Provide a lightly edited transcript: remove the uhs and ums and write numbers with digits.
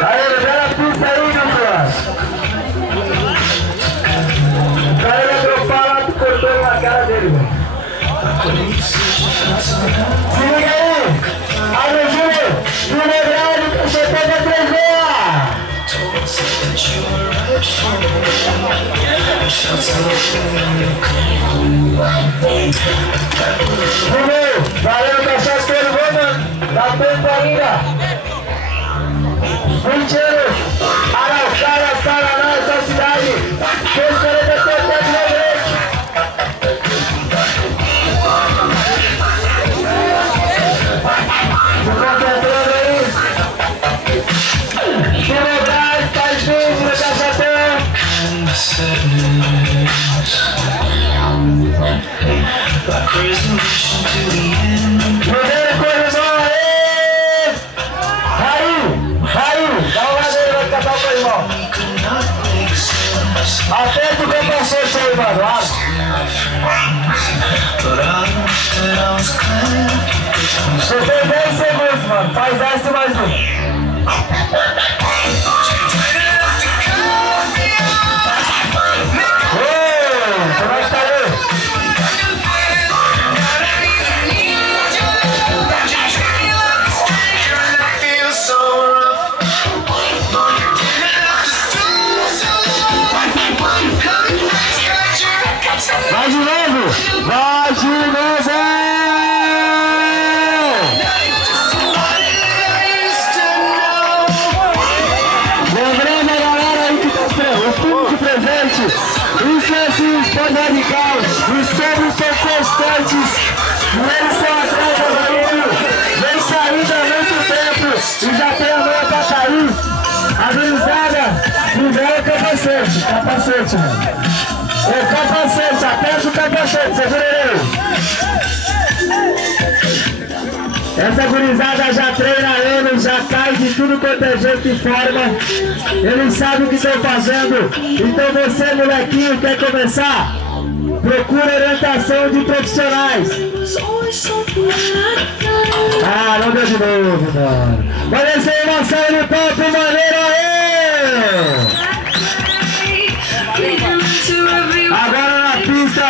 Aí, libera a pista aí, Nicolas. O cara ia dropar lá, tu cortou na cara dele, velho. Se liga aí! Alô, Júlio! Júlio Grande, cacetão da 3D! Júlio! Valeu, cachaça que ele vou, mano! Dá tempo ainda! 20 anos! Araucária, Paraná, essa cidade! 247 de noite! Se concentrando aí! Democrata, faz vídeo no cachatão! Primeiro corrimão aí! Raio! Dá uma lado aí, vai catar o corrimão! Atento o capacete aí, mano! Você tem 10 segundos, mano! Faz essa e mais um! Como é que tá aí? Vai de novo! Vai de novo! Lembrando a galera aí que tá o público presente, os nossos pós radicais, os tempos são constantes, eles são atletas aí, vem saindo há muito tempo e já tem a manhã pra sair. A gurizada, libera o capacete, mano. O capacete, aperta o capacete, segura aí. Essa gurizada já treina anos, já cai de tudo quanto é jeito e forma. Eles sabem o que estão fazendo. Então você, molequinho, quer começar? Procura orientação de profissionais. Ah, não deu de novo, mano. Olha essa emoção no top, maneiro aí! Agora na pista.